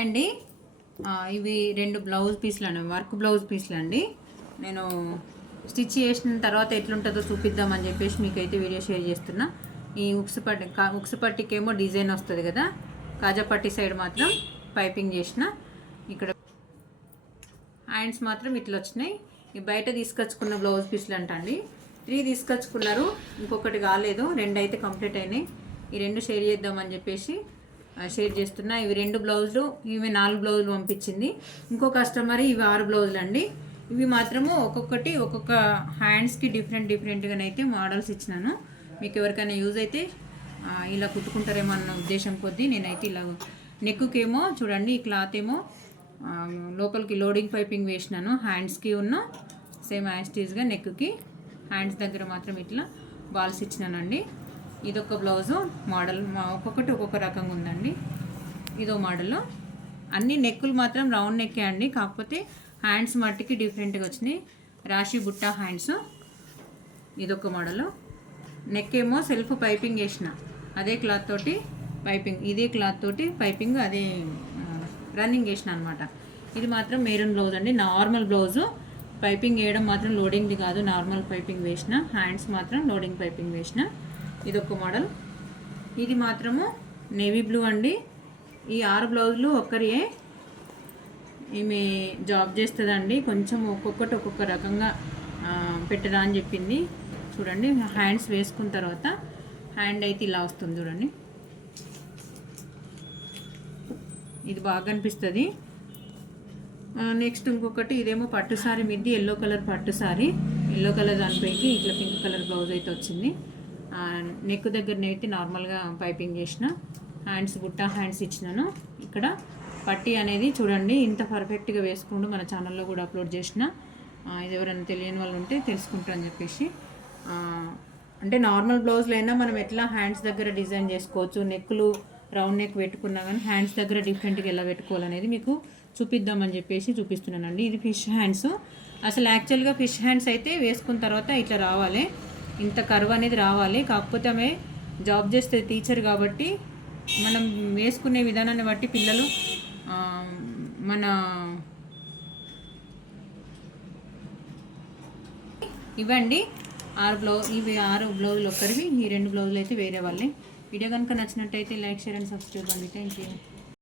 అండి ఇవి 2 బ్లౌజ్ పీస్లు అండి, వర్క్ బ్లౌజ్ పీస్లు అండి. నేను స్టిచ్ చేసిన తర్వాత ఎట్లుంటుందో చూపిద్దామని చెప్పేసి మీకైతే వీడియో షేర్ చేస్తున్నా. ఈ ఉక్స్ పట్టికేమో డిజైన్ వస్తుంది కదా, కాజా పట్టి సైడ్ మాత్రం పైపింగ్ చేసిన. ఇక్కడ హ్యాండ్స్ మాత్రం ఇట్లా వచ్చినాయి. ఈ బయట తీసుకొచ్చుకున్న బ్లౌజ్ పీస్లు అంటండి. 3 తీసుకొచ్చుకున్నారు, ఇంకొకటి కాలేదు. 2 అయితే కంప్లీట్ అయినాయి. ఈ 2 షేర్ చేద్దామని చెప్పేసి షేర్ చేస్తున్నా. ఇవి 2 బ్లౌజులు, ఇవి 4 బ్లౌజులు పంపించింది. ఇంకో కస్టమర్ ఇవి 6 బ్లౌజులు అండి. ఇవి మాత్రము ఒక్కొక్క హ్యాండ్స్కి డిఫరెంట్గానైతే మోడల్స్ ఇచ్చినాను. మీకు ఎవరికైనా యూజ్ అయితే ఇలా కుట్టుకుంటారేమో అన్న ఉద్దేశం కొద్దీ నేనైతే ఇలా నెక్కుకేమో చూడండి, ఈ క్లాత్ ఏమో లోపలికి లోడింగ్ పైపింగ్ వేసినాను. హ్యాండ్స్కి ఉన్న సేమ్ యాస్టీస్గా నెక్కి హ్యాండ్స్ దగ్గర మాత్రం ఇట్లా బాల్స్ ఇచ్చినానండి. ఇదొక బ్లౌజు మోడల్, ఒక్కొక్కటి ఒక్కొక్క రకంగా ఉందండి. ఇదో మోడల్. అన్ని నెక్కులు మాత్రం రౌండ్ నెక్కే అండి, కాకపోతే హ్యాండ్స్ మట్టికి డిఫరెంట్గా వచ్చినాయి. రాశి బుట్ట హ్యాండ్స్. ఇదొక మోడలు. నెక్ ఏమో సెల్ఫ్ పైపింగ్ వేసిన, అదే క్లాత్ తోటి పైపింగ్, ఇదే క్లాత్ తోటి పైపింగ్, అదే రన్నింగ్ వేసిన అనమాట. ఇది మాత్రం మెరూన్ బ్లౌజ్ అండి, నార్మల్ బ్లౌజు. పైపింగ్ వేయడం మాత్రం లోడింగ్ది కాదు, నార్మల్ పైపింగ్ వేసిన. హ్యాండ్స్ మాత్రం లోడింగ్ పైపింగ్ వేసిన. ఇదొక మోడల్. ఇది మాత్రము నేవీ బ్లూ అండి. ఈ 6 బ్లౌజులు ఒక్కరియే. ఈమె జాబ్ చేస్తుందండి, కొంచెం ఒక్కొక్కటి ఒక్కొక్క రకంగా పెట్టరా అని చెప్పింది. చూడండి, హ్యాండ్స్ వేసుకున్న తర్వాత హ్యాండ్ అయితే ఇలా వస్తుంది చూడండి. ఇది బాగా అనిపిస్తుంది. నెక్స్ట్ ఇంకొకటి, ఇదేమో పట్టు సారీ మీది, ఎల్లో కలర్ పట్టు సారీ. ఎల్లో కలర్ దానిపైకి ఇట్లా పింక్ కలర్ బ్లౌజ్ అయితే వచ్చింది. నెక్ దగ్గరనైతే నార్మల్గా పైపింగ్ చేసిన. హ్యాండ్స్ బుట్ట హ్యాండ్స్ ఇచ్చినాను. ఇక్కడ పట్టీ అనేది చూడండి, ఇంత పర్ఫెక్ట్గా వేసుకుంటూ మన ఛానల్లో కూడా అప్లోడ్ చేసిన. ఇది ఎవరైనా తెలియని వాళ్ళు ఉంటే తెలుసుకుంటారని చెప్పేసి. అంటే నార్మల్ బ్లౌజ్లో అయినా మనం ఎట్లా హ్యాండ్స్ దగ్గర డిజైన్ చేసుకోవచ్చు, నెక్కులు రౌండ్ నెక్ పెట్టుకున్నా కానీ హ్యాండ్స్ దగ్గర డిఫరెంట్గా ఎలా పెట్టుకోవాలనేది మీకు చూపిద్దామని చెప్పేసి చూపిస్తున్నానండి. ఇది ఫిష్ హ్యాండ్స్. అసలు యాక్చువల్గా ఫిష్ హ్యాండ్స్ అయితే వేసుకున్న తర్వాత ఇట్లా రావాలి, ఇంత కర్వ్ అనేది రావాలి. కాకపోతే ఆమె జాబ్ చేస్తే టీచర్ కాబట్టి మనం వేసుకునే విధానాన్ని బట్టి పిల్లలు మన ఇవ్వండి. ఇవి 6 బ్లౌజులు ఒక్కరివి, ఈ 2 బ్లౌజులు అయితే వేరే వాళ్ళే. వీడియో కనుక నచ్చినట్టయితే లైక్, షేర్ అండ్ సబ్స్క్రైబ్ అండి. Thank you.